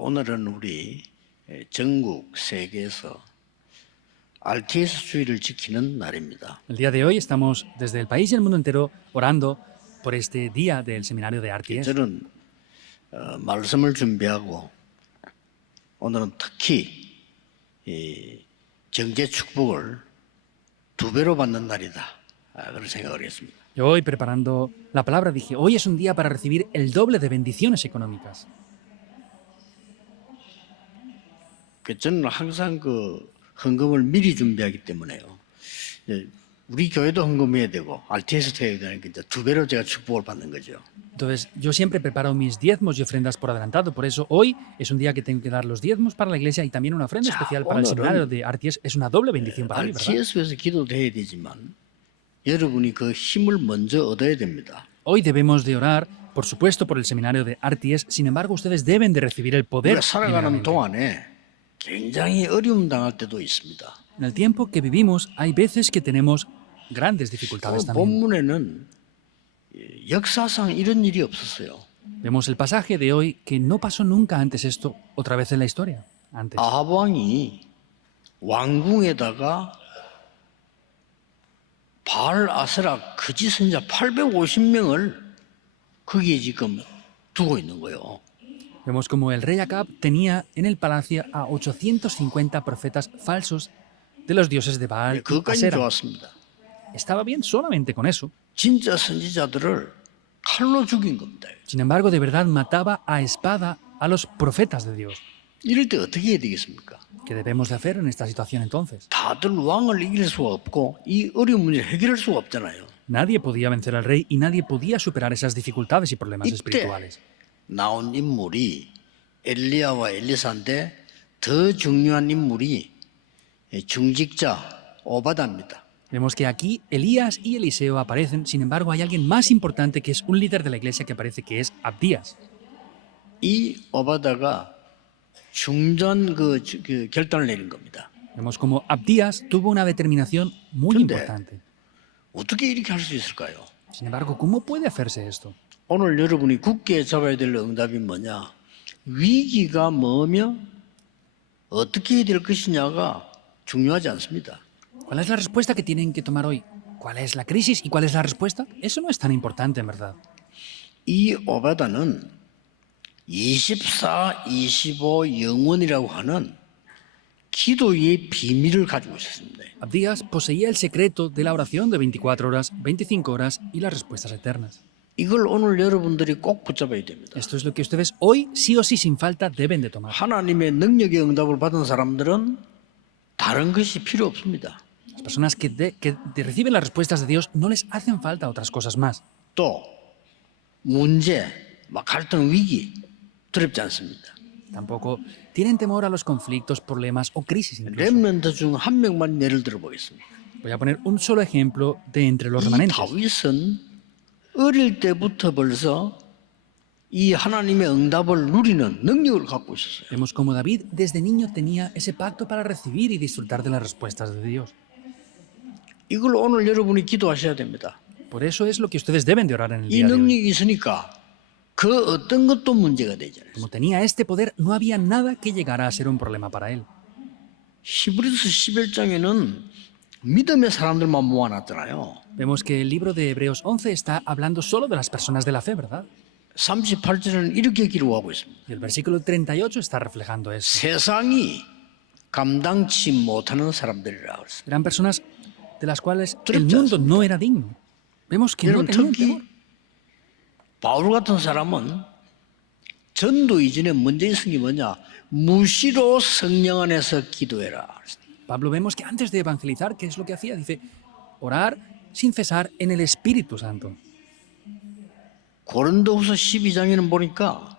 오늘은 우리 전국 세계에서 RTS 주의를 지키는 날입니다. El día de hoy estamos desde el país y el mundo entero orando por este día del seminario de RTS. 저는 말씀을 준비하고 오늘은 특히 이 정제 축복을 2배로 받는 날이다. 그런 생각을 했습니다. Yo hoy preparando la palabra dije, hoy es un día para recibir el doble de bendiciones económicas. 저는 항상 그 헌금을 미리 준비하기 때문에요. 우리 교회도 헌금해야 되고 RTS도 해야 되니까 이제 2배로 제가 축복을 받는 거죠. Entonces, yo siempre preparo mis diezmos y ofrendas por adelantado. Por eso hoy es un día que tengo que dar los diezmos para la iglesia y también una ofrenda especial para el seminario de RTS. Es una doble bendición para mí, ¿verdad? RTS에서 기도도 해야 되지만 여러분이 그 힘을 먼저 얻어야 됩니다. Hoy debemos de orar, por supuesto, por el seminario de RTS. Sin embargo, ustedes deben de recibir el poder. 우리가 살아가는 primeramente. 동안에 굉장히 어려움 당할 때도 있습니다. En el tiempo que vivimos hay veces que tenemos grandes dificultades también. 본문에는 역사상 이런 일이 없었어요. Vemos el pasaje de hoy que no pasó nunca antes esto otra vez en la historia. Antes. 아합 왕이 왕궁에다가 바알 아세라 거짓 선지자 850명을 거기에 지금 두고 있는 거예요. Vemos como el rey Acab tenía en el palacio a 850 profetas falsos de los dioses de Baal y 그것까지 Asera. 좋았습니다. Estaba bien solamente con eso. 진짜 선지자들을 칼로 죽인 겁니다. Sin embargo, de verdad mataba a espada a los profetas de Dios. 이럴 때 어떻게 해야 되겠습니까? ¿Qué debemos de hacer en esta situación entonces? 다들 왕을 이길 수가 없고 이 어려운 문제를 해결할 수가 없잖아요. Nadie podía vencer al rey y nadie podía superar esas dificultades y problemas 이때 espirituales. 나온 인물이 엘리야와 엘리사인데 더 중요한 인물이 중직자 오바다입니다. Vemos que aquí Elías y Eliseo aparecen, sin embargo hay alguien más importante que es un líder de la iglesia que aparece, que es Abdías. 이 오바다가 중전 그 결단을 내린 겁니다. Vemos como Abdías tuvo una determinación muy 근데 importante. 어떻게 이렇게 할 수 있을까요? Sin embargo, ¿cómo puede hacerse esto? 오늘 여러분이 굳게 잡아야 될 응답이 뭐냐? 위기가 뭐며 어떻게 해야 될 것이냐가 중요하지 않습니다. ¿Cuál es la respuesta que tienen que tomar hoy? ¿Cuál es la crisis y cuál es la respuesta? Eso no es tan importante, en verdad. 이 오바다는 24, 25 영원이라고 하는 기도의 비밀을 가지고 있었습니다. Abdías poseía el secreto de la oración de 24 horas, 25 horas y las respuestas eternas. 이걸 오늘 여러분들이 꼭 붙잡아야 됩니다. Esto es lo que ustedes hoy, sí o sí, sin falta, deben de tomar. 하나님의 능력의 응답을 받은 사람들은 다른 것이 필요 없습니다. Las personas que reciben las respuestas de Dios no les hacen falta otras cosas más. 또 문제, 막 갈등, 위기 두렵지 않습니다. Tampoco tienen temor a los conflictos, problemas o crisis incluso. 렘넌트 중 한 명만 예를 들어 보겠습니다. Voy a poner un solo ejemplo de entre los 이 remanentes. 다윗은 어릴 때부터 벌써 이 하나님의 응답을 누리는 능력을 갖고 있었어요. Vemos como David desde niño tenía ese pacto para recibir y disfrutar de las respuestas de Dios. 이걸 오늘 여러분이 기도하셔야 됩니다. Por eso es lo que ustedes deben de orar en el 이 día de hoy. 능력이 있으니까 그 어떤 것도 문제가 되지 않아요. Como tenía este poder, no había nada que llegara a ser un problema para él. 히브리서 11장에는 믿음의 사람들만 모아놨잖아요. Vemos que el libro de Hebreos 11 está hablando solo de las personas de la fe, ¿verdad? 38절은 이렇게 기록하고 있습니다. Y el versículo 38 está reflejando eso. 세상이 감당치 못하는 사람들이라 그랬어요. Eran personas de las cuales el mundo no era digno. Vemos que no 여러분 tenían 특히 temor. 바울 같은 사람은 전도 이전에 문제 있은 게 뭐냐? 무시로 성령 안에서 기도해라. Pablo vemos que antes de evangelizar, ¿qué es lo que hacía? Dice, orar sin cesar en el Espíritu Santo. 고린도후서 12장에는 보니까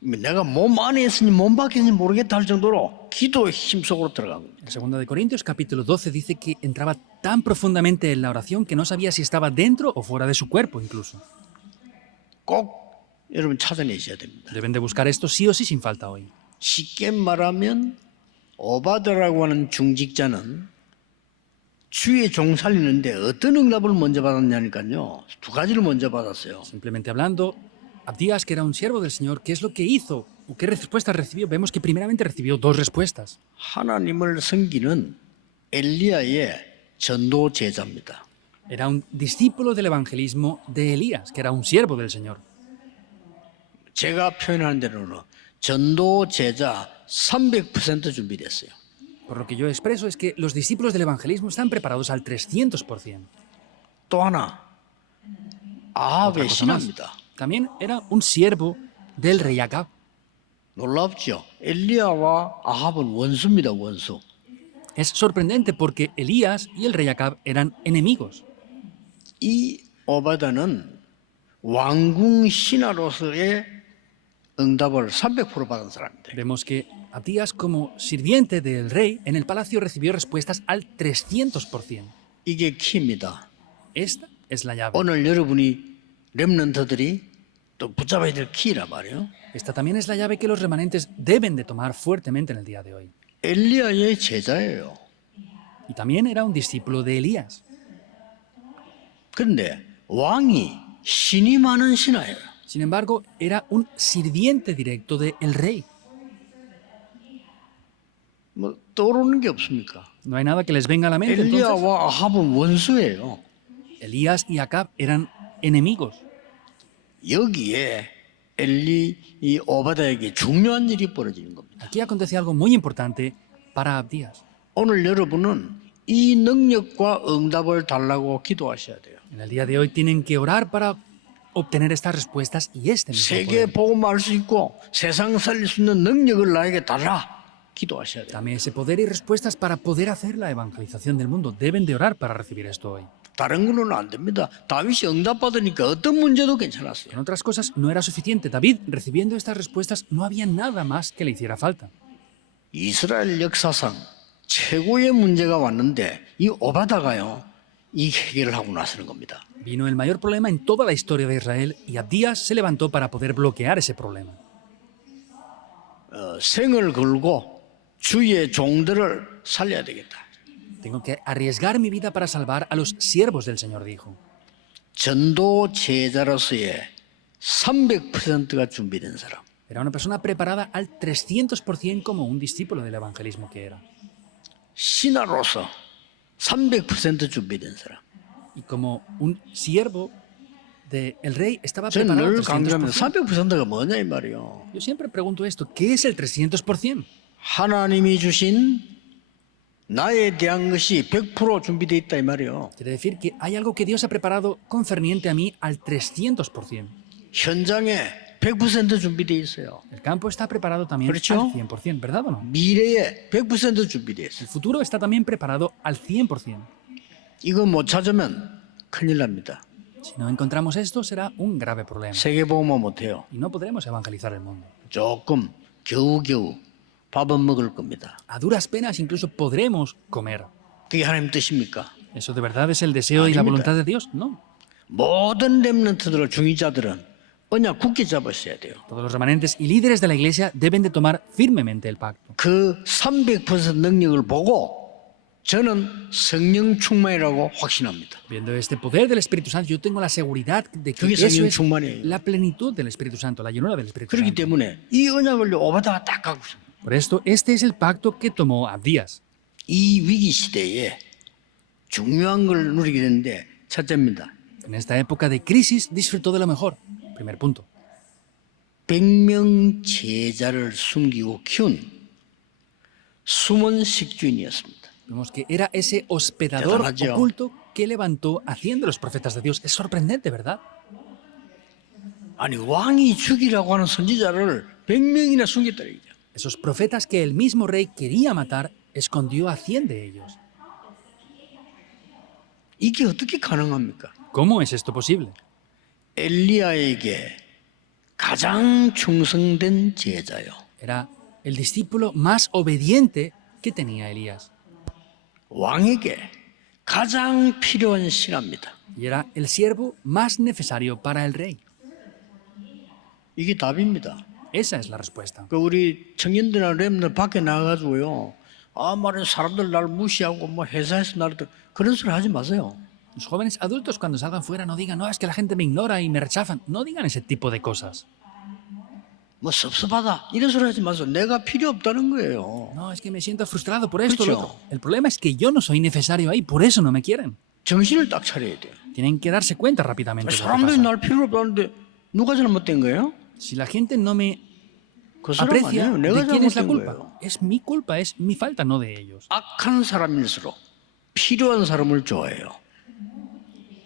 내가 몸 안에 있으니 몸 밖에 있는지 모르겠다 할 정도로 기도의 힘 속으로 들어간 겁니다. El 2 de Corintios capítulo 12 dice que entraba tan profundamente en la oración que no sabía si estaba dentro o fuera de su cuerpo incluso. 꼭 여러분 찾아내셔야 됩니다. Deben de buscar esto sí o sí sin falta hoy. 쉽게 말하면 오바다라고 하는 중직자는 주의 종 살리는데 어떤 응답을 먼저 받았냐니까요. 2가지를 먼저 받았어요. Simplemente hablando, Abdías, que era un siervo del Señor, ¿qué es lo que hizo ¿Qué respuestas recibió? Vemos que primeramente recibió dos respuestas. 하나님을 섬기는 엘리야의 전도 제자입니다. Era un discípulo del evangelismo de Elías, que era un siervo del Señor. 제가 표현한 대로는 전도 제자 300% 준비됐어요. Por lo que yo expreso es que los discípulos del evangelismo están preparados al 300%. 또 하나 Otra 아합의 cosa más. 신하입니다. También era un siervo del rey Acab. 놀랍죠? 엘리야와 아합은 원수입니다. 원수. Es sorprendente porque Elías y el rey Acab eran enemigos. 이 오바다는 왕궁 신하로서의 응답을 300% 받은 사람입니다. Vemos que Abdías, como sirviente del rey, en el palacio recibió respuestas al 300%. 이게 키입니다. Esta es la llave. 오늘 여러분이 렘넌트들이 또 붙잡아야 될 키란 말이에요. Esta también es la llave que los remanentes deben de tomar fuertemente en el día de hoy. 엘리야의 제자예요. Y también era un discípulo de Elías. 그런데 왕이 신이 많은 신하예요. Sin embargo, era un sirviente directo del rey. 뭐 떠오르는 게 없습니까? No hay nada que les venga a la mente. Entonces, 엘리야와 아합은 원수예요. Elías y Acab eran enemigos. 여기에 이 오바다에게 중요한 일이 벌어지는 겁니다. Aquí acontece algo muy importante para Abdías. 오늘 여러분은 이 능력과 응답을 달라고 기도하셔야 돼요. En el día de hoy tienen que orar para obtener estas respuestas y este mismo 세계 poder. 복음할 수 있고 세상 살릴 수 있는 능력을 나에게 달라 기도하셔야 돼요. Dame ese poder y respuestas para poder hacer la evangelización del mundo. Deben de orar para recibir esto hoy. 다른 거는 안 됩니다. 다윗이 응답받으니까 어떤 문제도 괜찮았어요. En otras cosas no era suficiente. David, recibiendo estas respuestas, no había nada más que le hiciera falta. 이스라엘 역사상 최고의 문제가 왔는데 이 오바다가요 이 해결을 하고 나서는 겁니다. Vino el mayor problema en toda la historia de Israel y Abdías se levantó para poder bloquear ese problema. 생을 걸고 주의 종들을 살려야 되겠다. Tengo que arriesgar mi vida para salvar a los siervos del Señor, dijo. 전도 제자로서의 300%가 준비된 사람. Era una persona preparada al 300% como un discípulo del evangelismo que era. 신하로서 300% 준비된 사람. Y como un siervo del rey estaba 저는 preparado al 늘 강조하면 300%. 300%가 뭐냐 이 말이요. Yo siempre pregunto esto, ¿qué es el 300%? 하나님이 주신 나에 대한 것이 100% 준비되어 있다 이 말이요. Quiere decir que hay algo que Dios ha preparado concerniente a mí al 300%. 현장에 100% 준비되어 있어요. El campo está preparado también ¿Correcto? al 100%, ¿verdad o no? 미래에 100% 준비되어 있어요. El futuro está también preparado al 100%. 이거 못 찾으면 큰일 납니다. Si no encontramos esto, será un grave problema. 세계복음화 못해요. Y no podremos evangelizar el mundo. 조금 겨우겨우 밥은 먹을 겁니다. A duras penas incluso podremos comer. 그게 하나님 뜻입니까? ¿Eso de verdad es el deseo y la voluntad de Dios? No. 모든 렘넌트들 중위자들은 언약 굳게 잡으셔야 돼요. Todos los remanentes y líderes de la iglesia deben de tomar firmemente el pacto. 그 300% 능력을 보고 저는 성령 충만이라고 확신합니다. Viendo este poder del Espíritu Santo, yo tengo la seguridad de que 그게 eso 성령 es 충만이에요. la plenitud del Espíritu Santo, la llenura del Espíritu 그렇기 Santo. 때문에 이 언약을 오바다가 딱 갖고 있습니다. Por esto, este es el pacto que tomó Abdías. 이 위기 시대에 중요한 걸 누리게 되는데 첫째입니다. En esta época de crisis disfrutó de lo mejor. Primer punto. 100명 제자를 숨기고 키운 숨은 식주인이었습니다. Vemos que era ese hospedador 대단하죠. oculto que levantó haciendo los profetas de Dios. Es sorprendente, ¿verdad? 아니 왕이 죽이라고 하는 선지자를 100명이나 숨겼다 이거죠. Esos profetas que el mismo rey quería matar, escondió a 100 de ellos. 이게 어떻게 가능합니까? ¿Cómo es esto posible? 엘리야에게 가장 충성된 제자요. Era el discípulo más obediente que tenía Elías. 왕에게 가장 필요한 신하입니다. Y era el siervo más necesario para el rey. 이게 답입니다. Esa es la respuesta. 그 우리 청년들이나 렘들 밖에 나가가지고요. 아 말은 사람들 날 무시하고 뭐 회사에서 나를 그런 소리 하지 마세요. Los jóvenes adultos cuando salgan fuera no digan, no, es que la gente me ignora y me rechazan. No digan ese tipo de cosas. 뭐 섭섭하다 이런 소리 하지 마세요. 내가 필요 없다는 거예요. No, es que me siento frustrado por esto o lo Escucho. otro. El problema es que yo no soy necesario ahí, por eso no me quieren. 정신을 딱 차려야 돼요. Tienen que darse cuenta rápidamente de lo que 사람들이 pasa. 날 필요 없다는데 누가 잘못된 거예요? Si la gente no me 그 사람 aprecia, 아니에요. 내가 ¿de quién es la 잘못된 culpa? 거예요. Es mi culpa, es mi falta, no de ellos. 악한 사람일수록 필요한 사람을 좋아해요.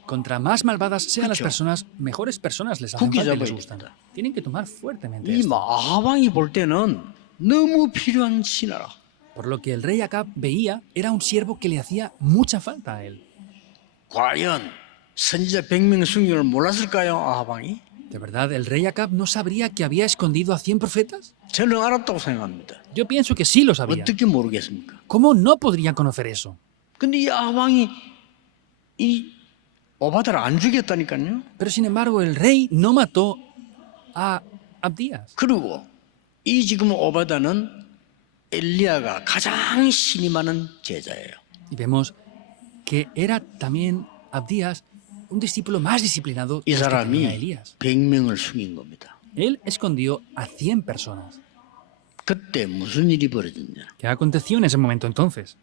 Contra más malvadas sean las Escucho. personas, mejores personas les hacen Cookie falta y les 잡아야 gustan. 됩니다. Tienen que tomar fuertemente 이 esto. 아하방이 볼 때는 너무 필요한 신하라. Por lo que el rey Acab veía, era un siervo que le hacía mucha falta a él. 과연 선지자 100명 순교를 몰랐을까요, 아하방이? ¿De verdad el rey Acab no sabría que había escondido a 100 profetas? 저는 알았다고 생각합니다. Yo pienso que sí lo sabía. 어떻게 모르겠습니까? ¿Cómo no podría conocer eso? 근데 이 아하방이 이 오바다를 안 죽였다니까요. Pero sin embargo, el rey no mató a Abdías. 그리고 이 지금 오바다는 엘리야가 가장 신이 많은 제자예요. Y vemos que era también Abdías un discípulo más disciplinado 이 de los que tenía 사람이 Elías. 100명을 숨긴 겁니다. Él escondió a 100 personas. 그때 무슨 일이 벌어졌냐? ¿Qué aconteció en ese momento entonces?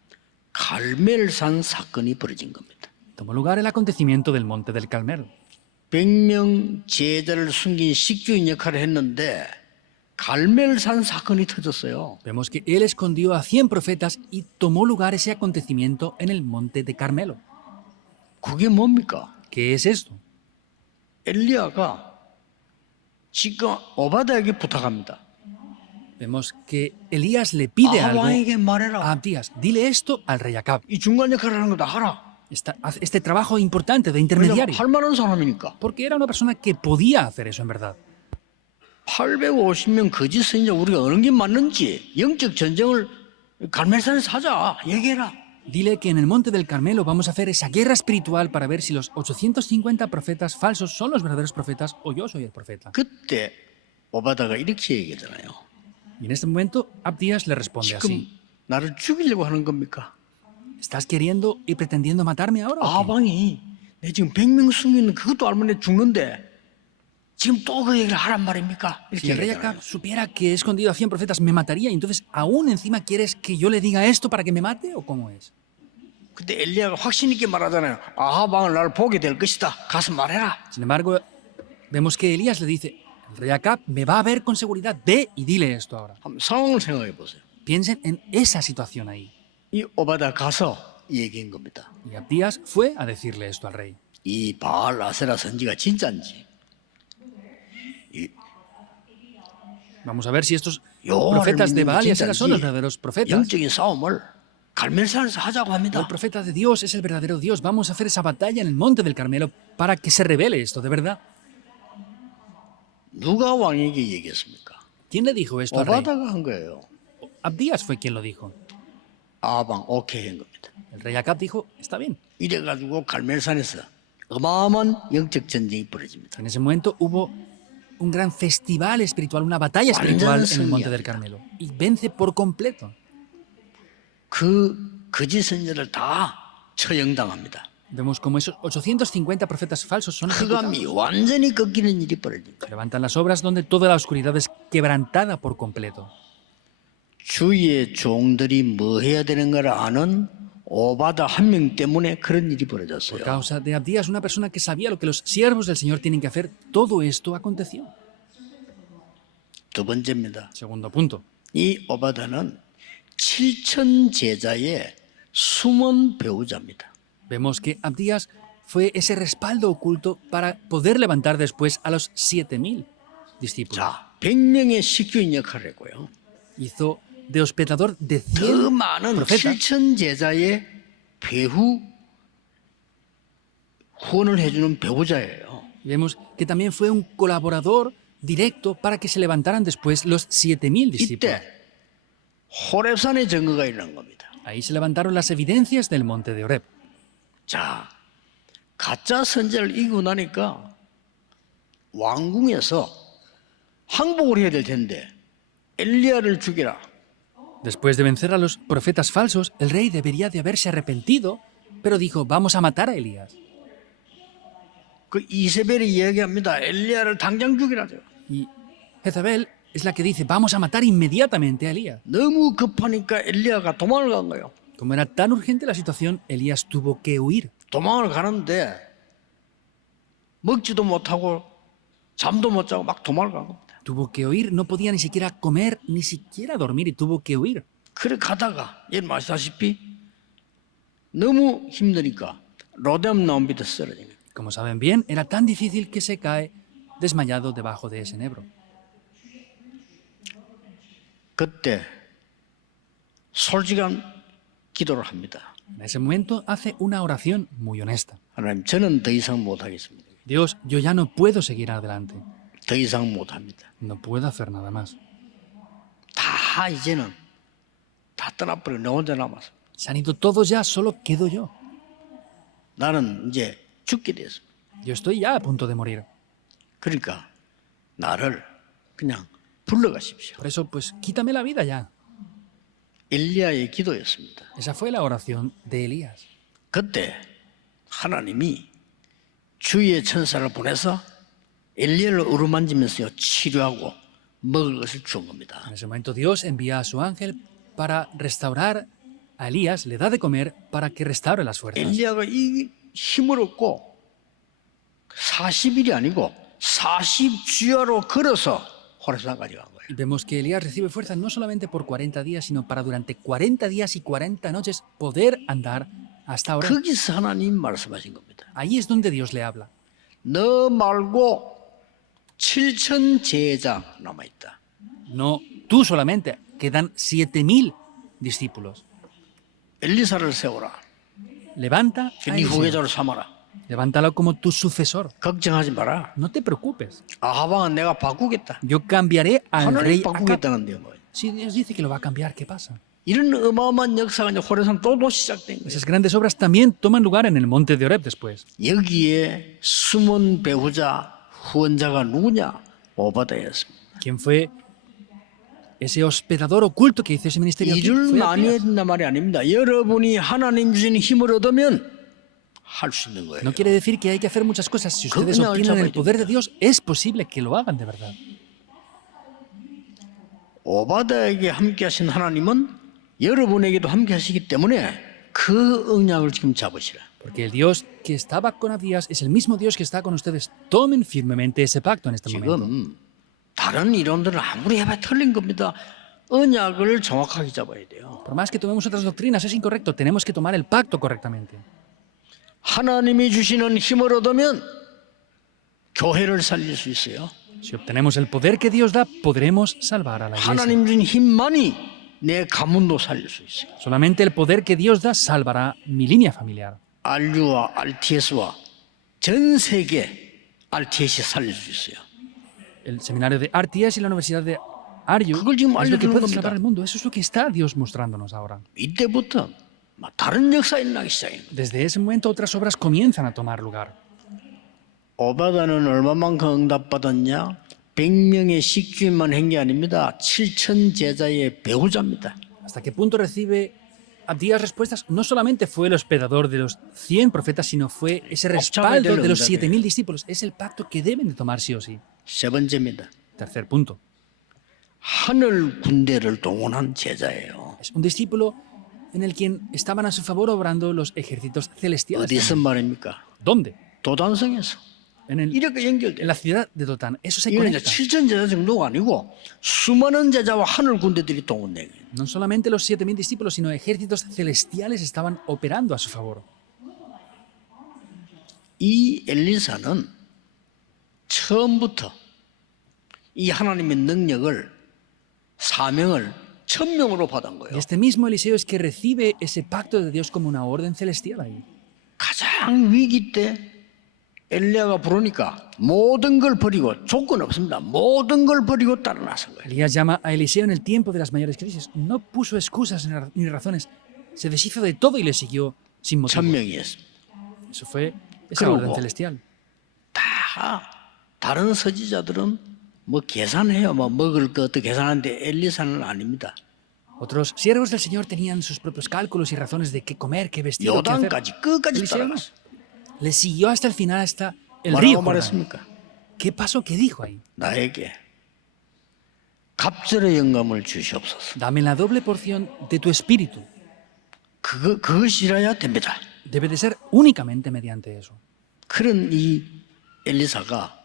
갈멜산 사건이 벌어진 겁니다. Tomó lugar el acontecimiento del monte del Carmelo. 100명 제자를 숨긴 식주인 역할을 했는데 갈멜산 사건이 터졌어요. Vemos que él escondió a 100 profetas y tomó lugar ese acontecimiento en el monte de Carmelo. 그게 뭡니까? ¿Qué es esto? 엘리야가 지금 오바다에게 부탁합니다. Vemos que Elías le pide algo 아하방에게 a 말해라. Abdías. Dile esto al rey Acab. 이 중간 역할을 하는 거다 하라. Haz este trabajo importante de 왜냐면 intermediario. 할 만한 사람이니까. Porque era una persona que podía hacer eso en verdad. 850명 거짓 선지자 우리가 어느 게 맞는지 영적 전쟁을 갈멜산에서 하자. 얘기해라. Dile que en el monte del Carmelo vamos a hacer esa guerra espiritual para ver si los 850 profetas falsos son los verdaderos profetas o yo soy el profeta. 그때 오바다가 이렇게 얘기하잖아요. Y en este momento Abdías le responde 지금 así. 나를 죽이려고 하는 겁니까? ¿Estás queriendo y pretendiendo matarme ahora? ¿O qué? 아방이 내 지금 100명 숨기는 그것도 알면 내 죽는데 지금 또 그 얘기를 하란 말입니까? Si 이렇게 el rey 얘기하잖아요. Acab supiera que he escondido a 100 profetas, me mataría. Y entonces, ¿aún encima quieres que yo le diga esto para que me mate? ¿O cómo es? 그때 엘리야가 확신 있게 말하잖아요. 아하방을 나를 보게 될 것이다. 가서 말해라. Sin embargo, vemos que Elías le dice, el rey Acab me va a ver con seguridad, ve y dile esto ahora. 한번 상황을 생각해 보세요. Piensen en esa situación ahí. 이 오바다 가서 얘기한 겁니다. Y Abdías fue a decirle esto al rey. 이 바알 아세라 선지가 진짜인지. Vamos a ver si estos 요 profetas de Baal y Asera son los 진짜인지 verdaderos profetas. 영적인 싸움을 갈멜산에서 하자고 O el 합니다. profeta de Dios es el verdadero Dios. Vamos a hacer esa batalla en el monte del Carmelo para que se revele esto, de verdad. 누가 왕에게 얘기했습니까? ¿Quién le dijo esto al rey? 오바다가 한 거예요. Abdías fue quien lo dijo. 아방 오케이 한 겁니다. El rey Acab dijo, está bien. 이래가지고 갈멜산에서 어마어마한 영적 전쟁이 벌어집니다. En ese momento hubo un gran festival espiritual, una batalla espiritual en el monte del Carmelo. Y vence por completo. 그 거짓 선지자를 다 처형당합니다. Vemos como esos 850 profetas falsos son ejecutados. 흑암이 완전히 꺾이는 일이 벌어집니다. Se levantan las obras donde toda la oscuridad es quebrantada por completo. 주의 종들이 뭐 해야 되는 걸 아는 오바다 한 명 때문에 그런 일이 Por 벌어졌어요. causa de Abdías, una persona que sabía lo que los siervos del Señor tienen que hacer, todo esto aconteció. 두 번째입니다. Segundo punto. 이 오바다는 7천 제자의 숨은 배우자입니다. Vemos que Abdías fue ese respaldo oculto para poder levantar después a los 7.000 discípulos. 자, 100명의 식주인 역할을 했고요. Hizo de hospedador de 더 100 많은 profetas. 7천 제자의 배후 후원을 해주는 배우자예요. Vemos que también fue un colaborador directo para que se levantaran después los 7.000 discípulos. 이때 호렙산의 증거가 일어난 겁니다. Ahí se levantaron las evidencias del monte de Oreb. 자, 가짜 선지자를 이기고 나니까 왕궁에서 항복을 해야 될 텐데 엘리야를 죽이라. Después de vencer a los profetas falsos, el rey debería de haberse arrepentido, pero dijo, vamos a matar a Elías. 그 이세벨이 이야기합니다. 엘리야를 당장 죽이라죠. Y Jezabel es la que dice, vamos a matar inmediatamente a Elías. 너무 급하니까 엘리야가 도망을 간 거예요. Como era tan urgente la situación, Elías tuvo que huir. 도망을 가는데 먹지도 못하고 잠도 못 자고 막 도망을 간 겁니다. Tuvo que huir, no podía ni siquiera comer, ni siquiera dormir y tuvo que huir. 그래 가다가 여러분 아시다시피 너무 힘드니까 로뎀 나무 밑에 쓰러진 거예요. Como saben bien, era tan difícil que se cae desmayado debajo de ese enebro. 그때 솔직한 기도를 합니다. En ese momento hace una oración muy honesta. 하나님 저는 더 이상 못하겠습니다. Dios, yo ya no puedo seguir adelante. 더 이상 못합니다. No puedo hacer nada más. 다 이제는 다 떠나버리고 내 혼자 남았어. Se han ido todos ya, solo quedo yo. 나는 이제 죽게 됐어. Yo estoy ya a punto de morir. 그러니까 나를 그냥 불러가십시오. Por eso, pues quítame la vida ya. 엘리야의 기도였습니다. Esa fue la oración de Elías. 그때 하나님이 주의 천사를 보내서 엘리야를 어루만지면서 치료하고 먹을 것을 준 겁니다. En ese momento Dios envía a su ángel para restaurar a Elías, le da de comer para que restaure las fuerzas. 엘리야가 이 힘을 얻고 40일이 아니고 40주야로 걸어서 호레산까지 간 거예요. Y vemos que Elías recibe fuerza no solamente por 40 días, sino para durante 40 días y 40 noches poder andar hasta ahora. 거기서 하나님 말씀하신 겁니다. Ahí es donde Dios le habla. 너 말고 7천 제자 남아있다. No tú solamente, quedan 7,000 discípulos. 엘리사를 세워라. Levanta a 네 Eliseo. 후계자로 삼아라. Levántalo como tu sucesor. 걱정하지 마라. No te preocupes. 아하방은 내가 바꾸겠다. Yo cambiaré al 하나님 rey Acab. 바꾸겠다는데요. 뭐. Si Dios dice que lo va a cambiar, ¿qué pasa? 이런 어마어마한 역사가 이제 호레산 또 시작된 거예요. Esas grandes obras también toman lugar en el monte de Oreb después. 여기에 숨은 배후자 후원자가 누구냐? 오바다였습니다. ¿Quién fue ese hospedador oculto que hizo ese ministerio? aquí? 일을 Fue 많이 Abías. 해준단 말이 아닙니다. 여러분이 하나님 주신 힘을 얻으면 할 수 있는 거예요. No quiere decir que hay que hacer muchas cosas. Si ustedes 그냥 obtienen el 잡아야지. poder de Dios, es posible que lo hagan de verdad. 오바다에게 함께 하신 하나님은 여러분에게도 함께 하시기 때문에 그 언약을 지금 잡으시라. Porque el Dios que estaba con Abías es el mismo Dios que está con ustedes. Tomen firmemente ese pacto en este momento. 지금 다른 이론들은 아무리 해봐야 틀린 겁니다. 언약을 정확하게 잡아야 돼요. Por más que tomemos otras doctrinas, es incorrecto. Tenemos que tomar el pacto correctamente. 하나님이 주시는 힘을 얻으면 교회를 살릴 수 있어요. Si obtenemos el poder que Dios da, podremos salvar a la iglesia. 하나님 준 힘만이 내 가문도 살릴 수 있어요. Solamente el poder que Dios da salvará mi línea familiar. RU와 RTS와 전 세계 RTS이 살릴 수 있어요. El seminario de RTS y la universidad de Aryu 그걸 지금 es lo que 알려주는 puede 겁니다. salvar el mundo. Eso es lo que está Dios mostrándonos ahora. 이때부터 막 다른 역사 일어나기 시작해요. Desde ese momento otras obras comienzan a tomar lugar. 오바다는 얼마만큼 응답받았냐? 100명의 식주인만 한 게 아닙니다. 7천 제자의 배우자입니다. ¿Hasta qué punto recibe Abdías respuestas? No solamente fue el hospedador de los 100 profetas, sino fue ese respaldo de los 7,000 discípulos. Es el pacto que deben de tomar sí o sí. 세 번째입니다. Tercer punto. 하늘 군대를 동원한 제자예요. Es un discípulo en el quien estaban a su favor obrando los ejércitos celestiales. 어디서 말입니까? ¿Dónde? 도단성에서. En 이렇게 연결돼. la ciudad de Dotán. Eso se 이건 이제 conecta. 7천 제자 정도가 아니고 수많은 제자와 하늘 군대들이 동원된 거예요. No solamente los 7,000 discípulos, sino ejércitos celestiales estaban operando a su favor. 이 엘리사는 처음부터 이 하나님의 능력을 사명을 천명으로 받은 Y 거예요. este mismo Eliseo es que recibe ese pacto de Dios como una orden celestial ahí. 가장 위기 때 엘리야가 부르니까 모든 걸 버리고 조건 없습니다. 모든 걸 버리고 따라 나선 거예요. Elías llama a Eliseo en el tiempo de las mayores crisis. No puso excusas ni razones. Se deshizo de todo y le siguió sin motivo. 천명이었습니다. Eso fue esa 그리고 orden celestial. 다 다른 서지자들은 뭐 계산해요. 뭐 먹을 거 어떻게 계산하는데 엘리사는 아닙니다. Otros siervos del Señor tenían sus propios cálculos y razones de qué comer, qué vestir, qué hacer. 요단까지 끝까지 Eliseo no. 따라갔어요. Le siguió hasta el final, hasta el río 뭐라고 Jordán. 말했습니까? ¿Qué pasó? ¿Qué dijo ahí? 나에게 갑절의 영감을 주시옵소서. Dame la doble porción de tu espíritu. 그것이라야 됩니다. Debe de ser únicamente mediante eso. 그런 이 엘리사가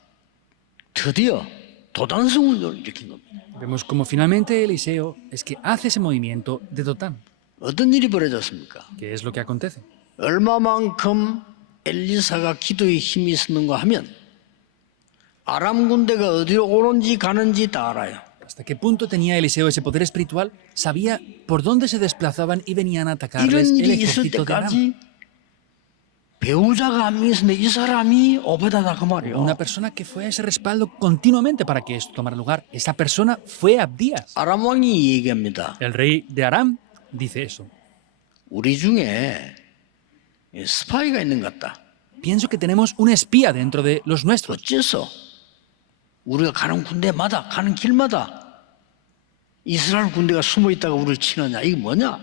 드디어 도단성을 일으킨 겁니다. Vemos como finalmente Eliseo es que hace ese movimiento de Dotán. 어떤 일이 벌어졌습니까? ¿Qué es lo que acontece? 얼마만큼 엘리사가 기도에 힘이 있었는가 하면 아람 군대가 어디로 오는지 가는지 다 알아요. ¿Hasta qué punto tenía Eliseo ese poder espiritual? Sabía por dónde se desplazaban y venían a atacarles 이런 el 일이 있을 ejército de Aram. 때까지 배우자가 한 명 있었는데 이 사람이 오베다다 그 말이요. Una persona que fue a ese respaldo continuamente para que esto tomara lugar. Esa persona fue Abdías. 아람 왕이 얘기합니다. El rey de Aram dice eso. 우리 중에 스파이가 있는 것 같다. Pienso que tenemos un espía dentro de los nuestros. 어째서 우리가 가는 군대마다 가는 길마다 이스라엘 군대가 숨어 있다가 우리를 치느냐? 이게 뭐냐?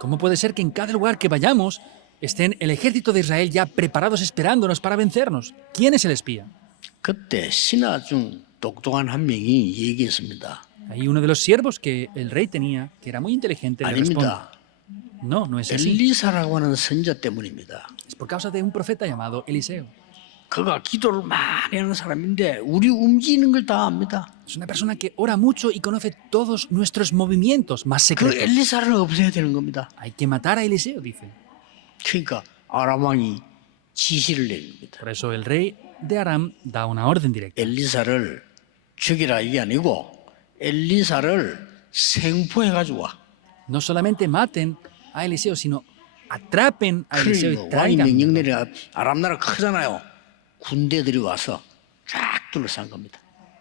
¿Cómo puede ser que en cada lugar que vayamos estén el ejército de Israel ya preparados esperándonos para vencernos? ¿Quién es el espía? 그때 신하 중 똑똑한 한 명이 얘기했습니다. Hay uno de los siervos que el rey tenía, que era muy inteligente, le responde, 아닙니다. no, no es así. 엘리사라고 하는 선자 때문입니다. Es por causa de un profeta llamado Eliseo. 그가 기도를 많이 하는 사람인데 우리 움직이는 걸 다 압니다. Es una persona que ora mucho y conoce todos nuestros movimientos más 그 secretos. 엘리사를 없애야 되는 겁니다. Hay que matar a Eliseo, dice. 그러니까 아람 왕이 지시를 내립니다. Por eso el rey de Aram da una orden directa. 엘리사를 죽이라 이게 아니고 엘리사를 생포해 가지고 와. No solamente maten a Eliseo, sino atrapen a Eliseo 그러니까 y 왕이 traigan. 명령 내려 아람 나라 크잖아요. 군대들이 와서 쫙 둘러싼 겁니다.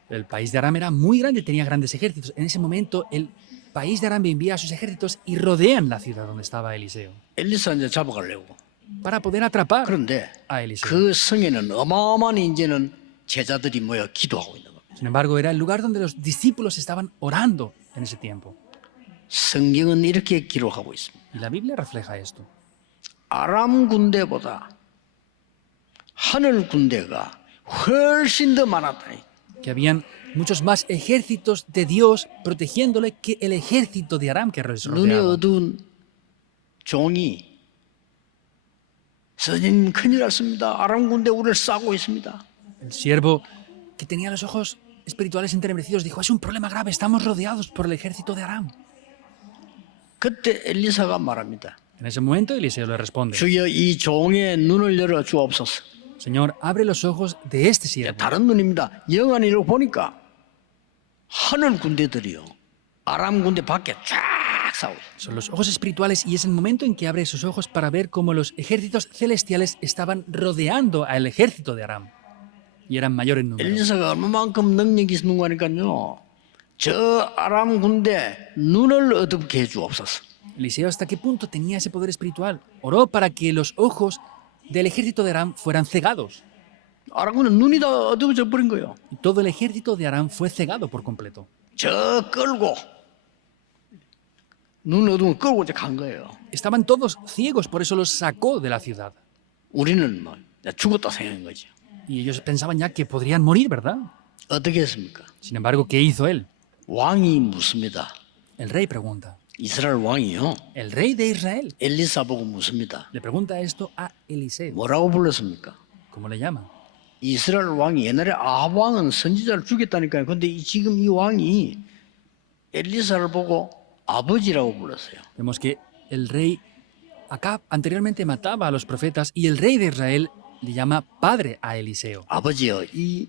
El país de Aram era muy grande, tenía grandes ejércitos. En ese momento, el país de Aram envía a sus ejércitos y rodean la ciudad donde estaba Eliseo 엘리사 이제 잡아가려고. para poder atrapar 그런데 a Eliseo. 그 성에는 어마어마한 이제는 제자들이 모여 기도하고 있는 겁니다. Sin embargo, era el lugar donde los discípulos estaban orando en ese tiempo. 성경은 이렇게 기록하고 있습니다. Y la Biblia refleja esto. 아람 군대보다 하늘 군대가 훨씬 더 많았다. Que habían muchos más ejércitos de Dios protegiéndole que el ejército de Aram que les 눈이 rodeaba. 어두운 종이 스님 큰일 났습니다. 아람 군대 우리를 싸고 있습니다. El siervo que tenía los ojos espirituales entenebrecidos dijo, es un problema grave, estamos rodeados por el ejército de Aram. 그때 엘리사가 말합니다. En ese momento Eliseo le responde, 주여 이 종의 눈을 열어 주옵소서. Señor, abre los ojos de este siervo. 다른 눈입니다. 영안으로 보니까 하늘 군대들이요. 아람 군대 밖에 쫙 싸우죠. Son los ojos espirituales y es el momento en que abre sus ojos para ver cómo los ejércitos celestiales estaban rodeando al ejército de Aram. Y eran mayor en número. 엘리사가 얼마만큼 능력이 있는 거니까요. 저 아람 군대 눈을 어둡게 해 주옵소서. Eliseo, ¿hasta qué punto tenía ese poder espiritual? Oró para que los ojos del ejército de Aram fueran cegados. 아람 군대 눈이 다 어두워져 버린 거예요. Y todo el ejército de Aram fue cegado por completo. 저 끌고 눈 어두운 끌고 이제 간 거예요. Estaban todos ciegos, por eso los sacó de la ciudad. 우리는 뭐 죽었다 생각한 거죠. Y ellos pensaban ya que podrían morir, ¿verdad? 어떻게 했습니까? Sin embargo, ¿qué hizo él? 왕이 묻습니다. El rey pregunta. 이스라엘 왕이요. El rey de Israel 엘리사 보고 묻습니다. le pregunta esto a Eliseo. 뭐라고 불렀습니까? ¿Cómo le llama? 이스라엘 왕이 옛날에 아합 왕은 선지자를 죽였다니까요. 근데 지금 이 왕이 엘리사를 보고 아버지라고 불렀어요. Vemos que el rey Acab anteriormente mataba a los profetas y el rey de Israel le llama padre a Eliseo. 아버지여, 이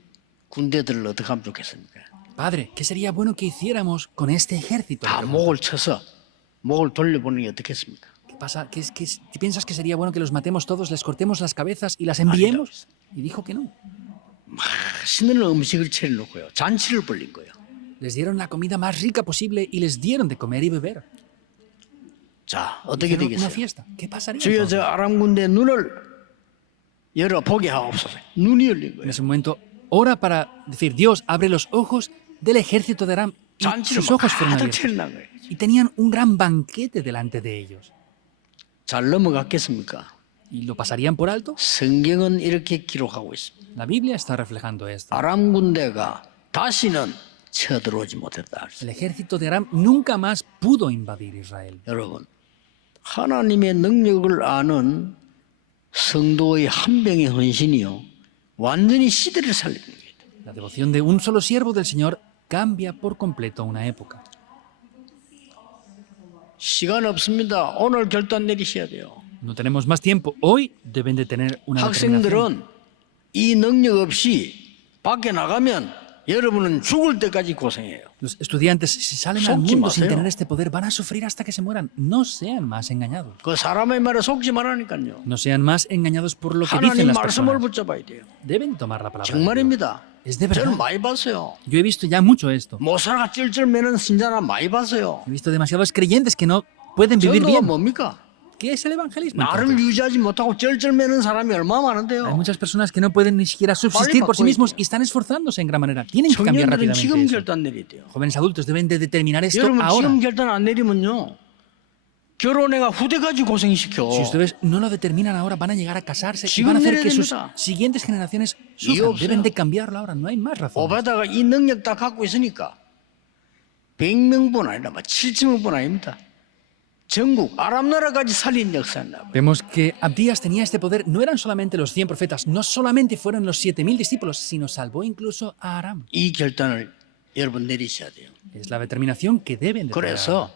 군대들을 어떻게 하면 좋겠습니까? Padre, ¿qué sería bueno que hiciéramos con este ejército? 다 목을 쳐서 목을 돌려보는 게 어떻겠습니까? ¿Qué pasa? ¿Qué piensas que sería bueno que los matemos todos, les cortemos las cabezas y las enviemos? Y dijo que no. 맛있는 음식을 차려놓고요. 잔치를 벌린 거예요. Les dieron la comida más rica posible y les dieron de comer y beber. 자, 어떻게 Hicieron una 되겠어요? fiesta. ¿Qué pasaría 주여 entonces? 저 아람 군대 눈을 열어 보게 하옵소서. 눈이 열린 En 거예요. ese momento, ora para decir, Dios, abre los ojos del ejército de Aram. Y 잔치를 sus 막 ojos fueron 가득 abiertos. 차려난 거예요. Y tenían un gran banquete delante de ellos. 잘 넘어갔겠습니까? ¿Y lo pasarían por alto? 성경은 이렇게 기록하고 있습니다. La Biblia está reflejando esto. 아람 군대가 다시는 쳐들어오지 못했다. El ejército de Aram nunca más pudo invadir Israel. 여러분, 하나님의 능력을 아는 성도의 한 명의 헌신이요, 완전히 시대를 살리는 거예요. La devoción de un solo siervo del Señor cambia por completo una época. 시간 없습니다. 오늘 결단 내리셔야 돼요. No tenemos más tiempo. Hoy deben de tener una determinación. 학생들은 이 능력 없이 밖에 나가면 여러분은 죽을 때까지 고생해요. Los estudiantes, si salen al 속지 mundo sin 마세요. tener este poder, van a sufrir hasta que se mueran. No sean más engañados. 그 사람의 말에 속지 말라니까요. No sean más engañados por lo que dicen 하나님 las 말씀을 personas. 붙잡아야 돼요. Deben tomar la palabra de Dios. 정말입니다. Es de 저는 verdad. 많이 봤어요. Yo he visto ya mucho esto. 모사가 찔찔 매는 신자나 많이 봤어요. He visto demasiados creyentes que no pueden vivir 전도가 bien. 뭡니까? ¿Qué es el evangelismo? 나를 entonces? 유지하지 못하고 쩔쩔 매는 사람이 얼마나 Hay 많은데요. muchas personas que no pueden ni siquiera subsistir por sí mismos y están esforzándose en gran manera. Tienen que cambiar 청년들은 rápidamente 지금 eso. 결단 내려야 돼요. Jóvenes adultos deben de determinar esto 여러분 ahora. 지금 결단 안 내리면요, 결혼해가 후대까지 고생시켜. Si ustedes no lo determinan ahora, van a llegar a casarse y 지금 van a hacer 내려야 que sus 됩니다. siguientes generaciones 이유 sufran. 없어요. Deben de cambiarlo ahora, no hay más razón. 오바다가 이 능력 다 갖고 있으니까 100명뿐 아니라 7,000명뿐 아닙니다. 전국 아람 나라까지 살린 역사였나. Vemos que Abdías tenía este poder, no eran solamente los 100 profetas, no solamente fueron los 7.000 discípulos, sino salvó incluso a Aram. 이 결단을 여러분 내리셔야 돼요. Es la determinación que deben de tomar. 그래서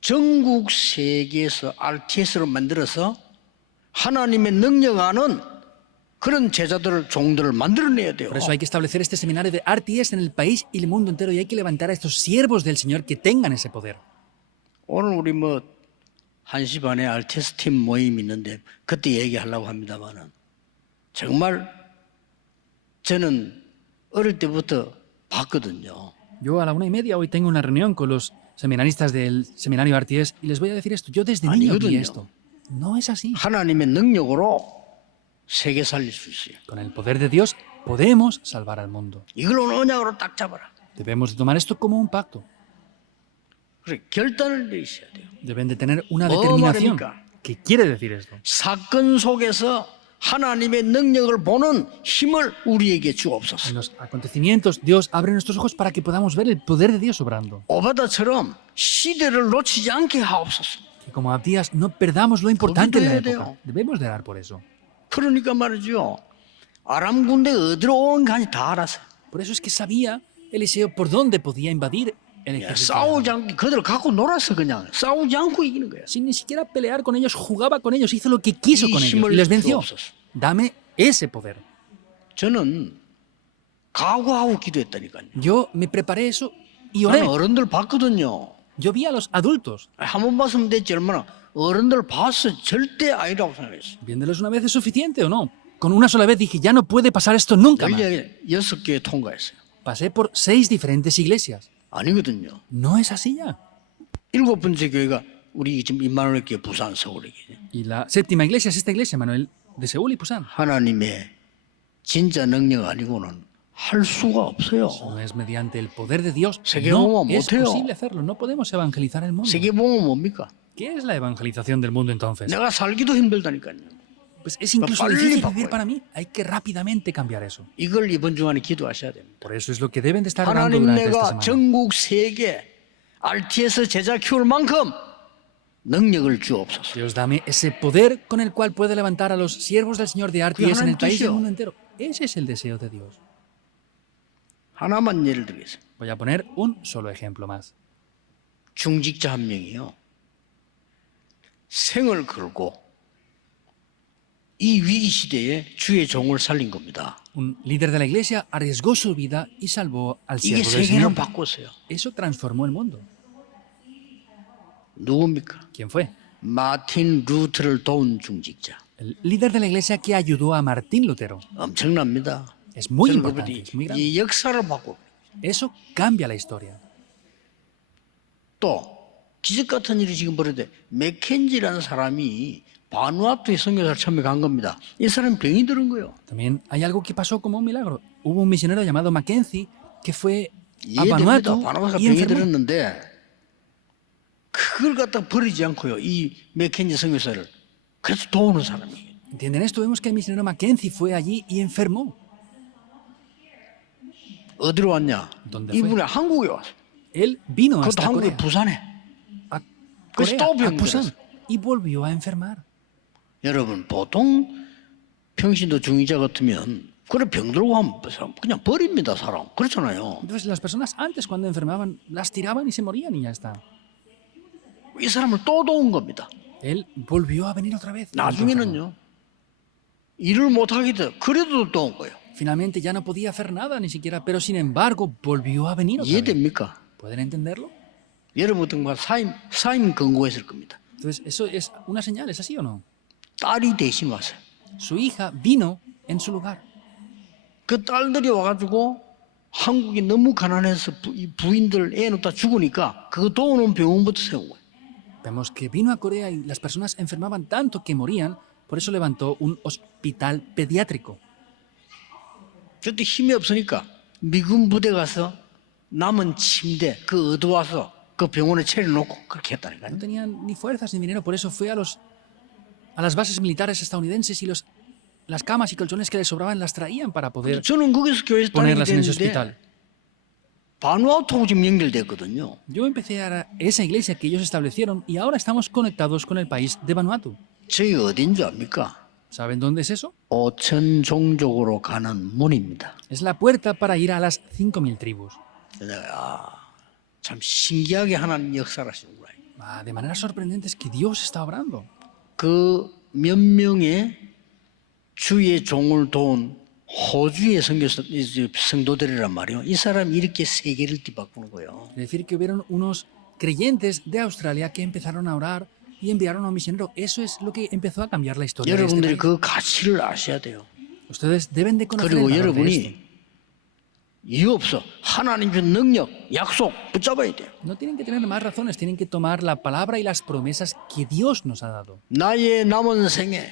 전국 세계에서 RTS를 만들어서 하나님의 능력 아는 그런 제자들을 종들을 만들어내야 돼요. Por eso hay que establecer este seminario de RTS en el país y el mundo entero y hay que levantar a estos siervos del Señor que tengan ese poder. 오늘 우리 1시 반에 RTS 팀 모임 있는데 그때 얘기하려고 합니다만은 정말 저는 어릴 때부터 봤거든요. Yo a la 1:30 hoy tengo una reunión con los seminaristas del seminario RTS y les voy a decir esto. Yo desde niño vi 아니거든요. esto. No es así. 하나님의 능력으로 세계 살릴 수 있어요. Con el poder de Dios podemos salvar al mundo. 이걸 언약으로 딱 잡아라. Debemos de tomar esto como un pacto. 그래 결단을 내리셔야 돼요. Deben de tener una Oh, determinación. 말입니까? ¿Qué quiere decir esto? 사건 속에서 하나님의 능력을 보는 힘을 우리에게 주옵소서. En los acontecimientos, Dios abre nuestros ojos para que podamos ver el poder de Dios obrando. 오바다처럼 시대를 놓치지 않게 하옵소서. Que como Abdías no perdamos lo importante en la Porque época. Debemos de dar por eso. 그러니까 말이죠. 아람 군대 어디로 오는지 다 알았어요. Por eso es que sabía Eliseo por dónde podía invadir el ejército. de 싸우지 Aram. 않고 그들을 갖고 놀았어 그냥. 싸우지 않고 이기는 거예요. Sin ni siquiera pelear con ellos, jugaba con ellos, hizo lo que quiso 이 con ellos 힘을 y les venció. 주옵소서. Dame ese poder. 저는 각오하고 기도했다니까요. Yo me preparé eso y oré. 나는 어른들 봤거든요. Yo vi a los adultos. 한 번 봤으면 됐지 얼마나. 어른들 봤어. 절대 아니라고 생각했어. Viéndolos una vez es suficiente o no. Con una sola vez dije, ya no puede pasar esto nunca más. 16개 통과했어요. Pasé por 6 diferentes iglesias. 아니거든요. No es así ya. 7번째 교회가 우리 지금 임마누엘 교회 부산 서울에 계세요. Y la séptima iglesia es esta iglesia, Manuel, de Seúl y Pusan. 하나님의 진짜 능력 아니고는 할 수가 없어요. No es mediante el poder de Dios. 세계 No 복음은 es 못해요. posible hacerlo. No podemos evangelizar el mundo. 세계복음은 뭡니까? ¿Qué es la evangelización del mundo entonces? 내가 살기도 힘들다니까요. Pues es incluso 빨리 difícil 바꿔요. vivir para mí. Hay que rápidamente cambiar eso. 이걸 이번 주간에 기도하셔야 됩니다. Por eso es lo que deben de estar orando 하나님 durante esta 내가 semana. 전국 세계 RTS 제자 키울 만큼 능력을 주옵소서. Dios, dame ese poder con el cual puede levantar a los siervos del Señor de RTS en el país y el 뜻이요. mundo entero. Ese es el deseo de Dios. 하나만 예를 들겠습니다. Voy a poner un solo ejemplo más. 중직자 한 명이요. 생을 걸고 이 위기 시대에 주의 종을 살린 겁니다. Un líder de la iglesia arriesgó su vida y salvó al 이게 siervo del 세계를 Señor. 바꿨어요. Eso transformó el mundo. 누굽니까? ¿Quién fue? 마틴 루트를 도운 중직자. El líder de la iglesia que ayudó a Martín Lutero. 엄청납니다. Es muy 저는 importante, 그분이 es muy grande. 이 역사를 바꾸고 Eso cambia la historia. 또 기적 같은 일이 지금 벌어졌는데 맥켄지라는 사람이 바누아투에 선교사를 처음에 간 겁니다. 이 사람이 병이 들은 거예요. También hay algo que pasó como un milagro. Hubo un misionero llamado Mackenzie que fue a 이해됩니다. Vanuatu 바누아가 y 병이 enfermó. 들었는데 그걸 갖다 버리지 않고요. 이 맥켄지 선교사를 그래서 도우는 사람이에요. ¿Entienden esto? Vemos que el misionero Mackenzie fue allí y enfermó. 어디로 왔냐? ¿Dónde fue? 이분이 한국에 왔어. Él vino 그것도 hasta 한국의 Corea, 부산에. a 그래서 Corea, 또 a Busan, 병들었어. y volvió a enfermar. 여러분 보통 평신도 중위자 같으면 그래 병들고 하면 그냥 버립니다 사람. 그렇잖아요. Entonces las personas antes cuando enfermaban las tiraban y se morían y ya está. 이 사람을 또 도운 겁니다. Él volvió a venir otra vez. 나중에는요 일을 못하게 돼. 그래도 또 온 거예요. Finalmente ya no podía hacer nada ni siquiera, pero sin embargo volvió a venir otra vez. 이해됩니까? ¿Pueden entenderlo? 여러분 같은 거 사임 권고했을 겁니다. Entonces eso es una señal, ¿es así o no? 딸이 대신 왔어요. Su hija vino en su lugar. 그 딸들이 와가지고 한국이 너무 가난해서 이 부인들 애 놓다 죽으니까 그거 도우는 병원부터 세운 거예요. Vemos que vino a Corea y las personas enfermaban tanto que morían, por eso levantó un hospital pediátrico. 그때 힘이 없으니까 미군 부대 가서 남은 침대 그 얻어와서 그 병원에 차려놓고 그렇게 했다니까요. No tenían ni fuerzas ni dinero, por eso fue a las bases militares estadounidenses y las camas y colchones que les sobraban las traían para poder 저는 거기서 교회에서 다니게 ponerlas en ese 됐는데 hospital. 바누아투하고 지금 연결됐거든요. Yo empecé a esa iglesia que ellos establecieron y ahora estamos conectados con el país de Vanuatu. 저희 어딘 줄 압니까? ¿Saben dónde es eso? 5천 종족으로 가는 문입니다. Es la puerta para ir a las 5.000 tribus. 참 신기하게 하나님 역사하시는구나. De manera sorprendente es que Dios está obrando. 그 몇 명의 주의 종을 도운 호주의 성도들이란 말이에요. 이 사람이 이렇게 세계를 뒤바꾸는 거예요. Es decir, que hubieron unos creyentes de Australia que empezaron a orar y enviaron a un misionero. Eso es lo que empezó a cambiar la historia de este 여러분들이 país. 그 가치를 아셔야 돼요. Ustedes deben de conocer el 그리고 valor de esto. 여러분이 이유 없어 하나님 준 능력, 약속 붙잡아야 돼요. No tienen que tener más razones, tienen que tomar la palabra y las promesas que Dios nos ha dado. 나의 남은 생에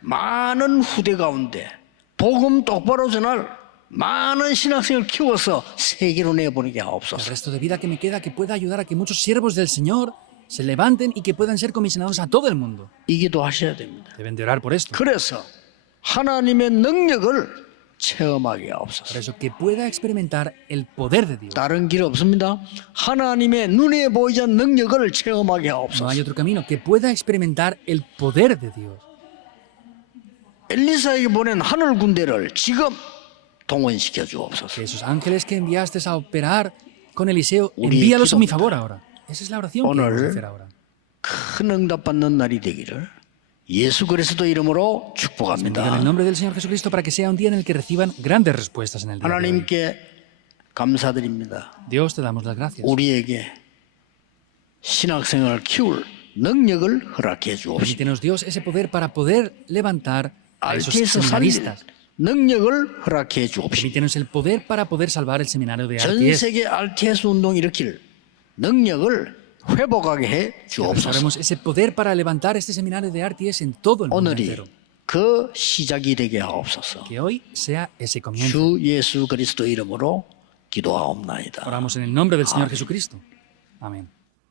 많은 후대 가운데 복음 똑바로 전할 많은 신학생을 키워서 세계로 내보내게 El 하옵소서. resto de vida que me queda, que pueda ayudar a que muchos siervos del Señor se levanten y que puedan ser comisionados a todo el mundo. 이 기도하셔야 됩니다. Deben de orar por esto. 그래서 하나님의 능력을 체험하게 Por 하옵소서. eso, que pueda experimentar el poder de Dios. 다른 길 없습니다. 하나님의 눈에 보이지 않는 능력을 체험하게 No hay 하옵소서. otro camino, que pueda experimentar el poder de Dios. 엘리사에게 보낸 하늘 군대를 지금 동원시켜 Que 주옵소서. esos ángeles que enviaste a operar con Eliseo, 우리의 envíalos a mi 기도입니다. favor ahora. Esa es la oración que vamos a hacer ahora. 큰 응답받는 날이 되기를 예수 그리스도 이름으로 Bendiga en 축복합니다. el nombre del Señor Jesucristo para que sea un día en el que reciban grandes respuestas en el día de hoy. 하나님께 감사드립니다. Dios, te damos las gracias. 우리에게 신학생활을 키울 능력을 허락해 주옵시고 Permítenos, Dios, ese poder para poder levantar a esos 알티에서 살릴 seminaristas. 능력을 허락해 주옵시고 Permítenos el poder para poder salvar el seminario de 전 RTS. 세계 RTS 운동 일으킬 능력을 회복하게 해 Que 주옵소서. restauremos ese poder para levantar este seminario de RTS en todo el mundo 오늘이 entero. 그 시작이 되게 하옵소서. Que hoy sea ese comienzo. 주 예수 그리스도 이름으로 기도하옵나이다. Oramos en el nombre del Señor Jesucristo. Amén.